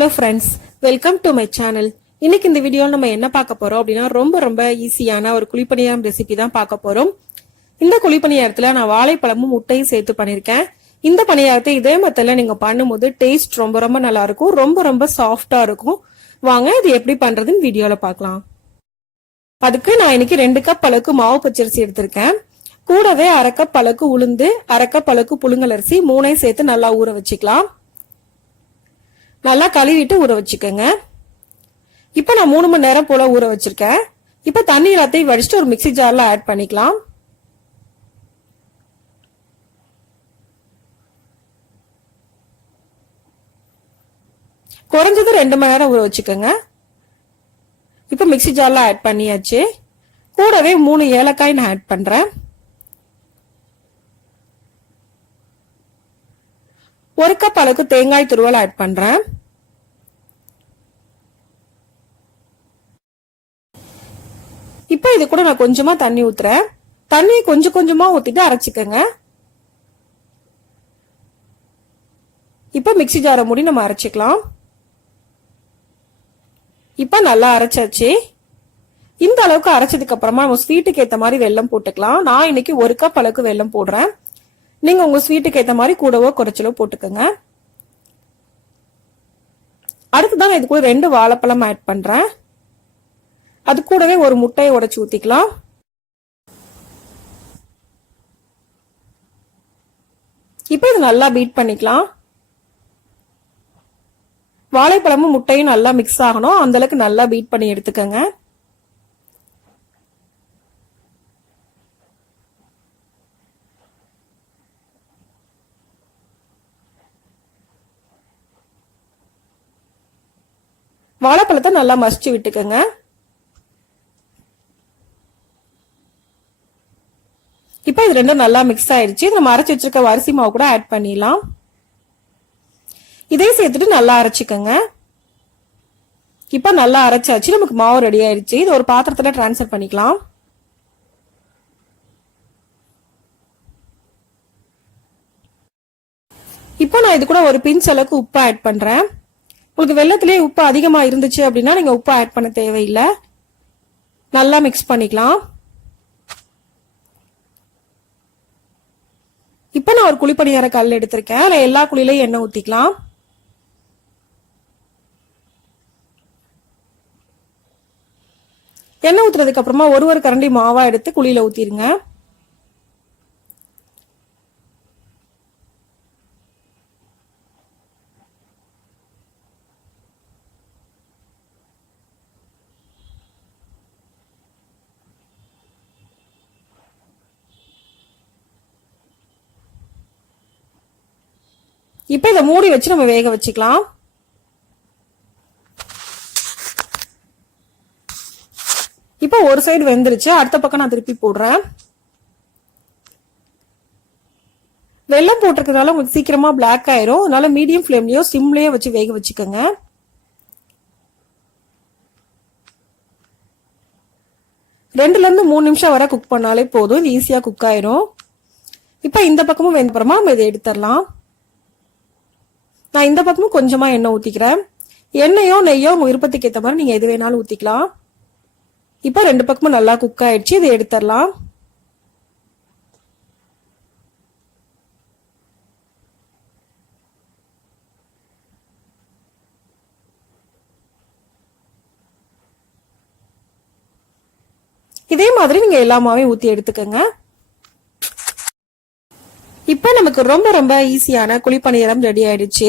Hello friends, welcome to my channel. இன்னைக்கு இந்த வீடியோல நம்ம என்ன பார்க்க போறோம் அப்படினா ரொம்ப ஈஸியான ஒரு குழிப்பணியாரம் ரெசிபி தான் பார்க்க போறோம். இந்த குழிப்பணியாரத்துல நான் வாழைப்பழமும் முட்டையும் சேர்த்து பண்ணிருக்கேன். இந்த பணியாரத்தை இதே மெத்தட்ல நீங்க பண்ணும்போது டேஸ்ட் ரொம்ப நல்லா இருக்கும். ரொம்ப சாஃப்ட்டா இருக்கும். வாங்க இது எப்படி பண்றதுன்னு வீடியோல பார்க்கலாம். அதுக்கு நான் இன்னைக்கு 2 கப் அளவுக்கு மாவு பச்சரிசி எடுத்திருக்கேன். கூடவே 1/2 கப் அளவுக்கு உளுந்து, 1/2 கப் அளவுக்கு புழுங்கலரிசி மூணையும் சேர்த்து நல்லா ஊற வச்சுக்கலாம். நல்லா கழுவிட்டு ஊற வச்சுக்கோங்க. இப்ப நான் 3 மணி நேரம் போல ஊற வச்சிருக்கேன். இப்ப தண்ணி எல்லாத்தையும் வடிச்சிட்டு ஒரு மிக்ஸி ஜார்ல ஆட் பண்ணிக்கலாம். குறைஞ்சது 2 மணி நேரம் ஊற வச்சுக்கோங்க. இப்ப மிக்ஸி ஜார்ல ஆட் பண்ணியாச்சு. கூடவே 3 ஏலக்காய் நான் ஆட் பண்றேன். 1 கப் அளவுக்கு தேங்காய் துருவல் ஆட் பண்றேன். இப்ப இது கூட நான் கொஞ்சமா தண்ணி ஊத்துறேன். தண்ணியை கொஞ்சமா ஊத்திட்டு அரைச்சுக்கங்க. இப்ப மிக்ஸி ஜாரை மூடி நம்ம அரைச்சுக்கலாம். இப்ப நல்லா அரைச்சாச்சு. இந்த அளவுக்கு அரைச்சதுக்கு அப்புறமா நம்ம ஸ்வீட்டுக்கு ஏத்த மாதிரி வெல்லம் போட்டுக்கலாம். நான் இன்னைக்கு 1 கப் அளவுக்கு வெல்லம் போடுறேன். நீங்க உங்க ஸ்வீட்டுக்கு ஏத்த மாதிரி கூடவோ குறைச்சலோ போட்டுக்கோங்க. அடுத்துதான் இது கூட 2 வாழைப்பழம் ஆட் பண்றேன். அது கூடவே ஒரு முட்டையை உடைச்சு ஊத்திக்கலாம். இப்ப இது நல்லா பீட் பண்ணிக்கலாம். வாழைப்பழமும் முட்டையும் நல்லா மிக்ஸ் ஆகணும். அந்த அளவுக்கு நல்லா பீட் பண்ணி எடுத்துக்கோங்க. வாழைப்பழத்தை நல்லா மசிச்சு விட்டுக்கோங்க. இப்ப இது ரெண்டும் நல்லா மிக்ஸ் ஆயிடுச்சு. நம்ம அரைச்சு வச்சிருக்க அரிசி மாவு கூட ஆட் பண்ணிடலாம். இதையும் சேர்த்துட்டு நல்லா அரைச்சிக்கோங்க. இப்ப நல்லா அரைச்சாச்சு. நமக்கு மாவு ரெடி ஆயிடுச்சு. இது ஒரு பாத்திரத்துல டிரான்ஸ்ஃபர் பண்ணிக்கலாம். இப்போ நான் இது கூட ஒரு பிஞ்ச் அளவுக்கு உப்பு ஆட் பண்றேன். உங்களுக்கு வெள்ளத்திலேயே உப்பு அதிகமா இருந்துச்சு அப்படின்னா நீங்க உப்பு ஆட் பண்ண தேவையில்லை. நல்லா மிக்ஸ் பண்ணிக்கலாம். இப்ப நான் ஒரு குழிப்பணியார கல் எடுத்திருக்கேன். அதுல எல்லா குழிலையும் எண்ணெய் ஊத்திக்கலாம். எண்ணெய் ஊத்துறதுக்கு அப்புறமா ஒரு கரண்டி மாவா எடுத்து குழியில ஊத்திருங்க. இப்ப இதை மூடி வச்சு நம்ம வேக வச்சுக்கலாம். இப்ப ஒரு சைடு வெந்துருச்சு. அடுத்த பக்கம் நான் திருப்பி போடுறேன். வெல்லம் போட்டிருக்கிறதுனால உங்களுக்கு சீக்கிரமா பிளாக் ஆயிரும். அதனால மீடியம் ஃபிளேம்லயோ சிம்லயோ வச்சு வேக வச்சுக்கோங்க. ரெண்டுல இருந்து 3 நிமிஷம் வரை குக் பண்ணாலே போதும். இது ஈஸியா குக் ஆயிரும். இப்ப இந்த பக்கமும் வெந்த அப்புறமா நம்ம இதை எடுத்துடலாம். நான் இந்த பக்கமும் கொஞ்சமா எண்ணெய் ஊத்திக்கிறேன். எண்ணெயோ நெய்யோ உங்க விருப்பத்துக்கு ஏற்ற மாதிரி நீங்க எது வேணாலும் ஊத்திக்கலாம். இப்ப 2 பக்கமும் நல்லா குக் ஆயிடுச்சு. இதை எடுத்துடலாம். இதே மாதிரி நீங்க எல்லா மாவையும் ஊத்தி எடுத்துக்கங்க. இப்ப நமக்கு ரொம்ப ஈஸியான குழிப்பணியாரம் ரெடி ஆயிடுச்சு.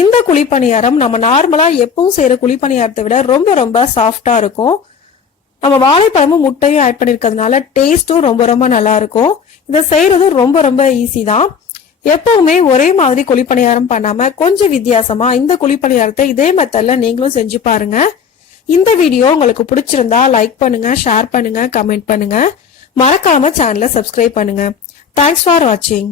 இந்த குழிப்பணியாரம் நம்ம நார்மலா எப்பவும் செய்யற குழிப்பணியாரத்தை விட ரொம்ப சாஃப்டா இருக்கும். நம்ம வாழைப்பழமும் முட்டையும் ஆட் பண்ணிருக்கிறதுனால டேஸ்டும் ரொம்ப நல்லா இருக்கும். இதை செய்யறதும் ரொம்ப ஈஸி தான். எப்பவுமே ஒரே மாதிரி குழிப்பணியாரம் பண்ணாம கொஞ்சம் வித்தியாசமா இந்த குழிப்பணியாரத்தை இதே மெத்தட்ல நீங்களும் செஞ்சு பாருங்க. இந்த வீடியோ உங்களுக்கு பிடிச்சிருந்தா லைக் பண்ணுங்க, ஷேர் பண்ணுங்க, கமெண்ட் பண்ணுங்க. மறக்காம சேனலை சப்ஸ்கிரைப் பண்ணுங்க. தேங்க்ஸ் ஃபார் வாட்சிங்.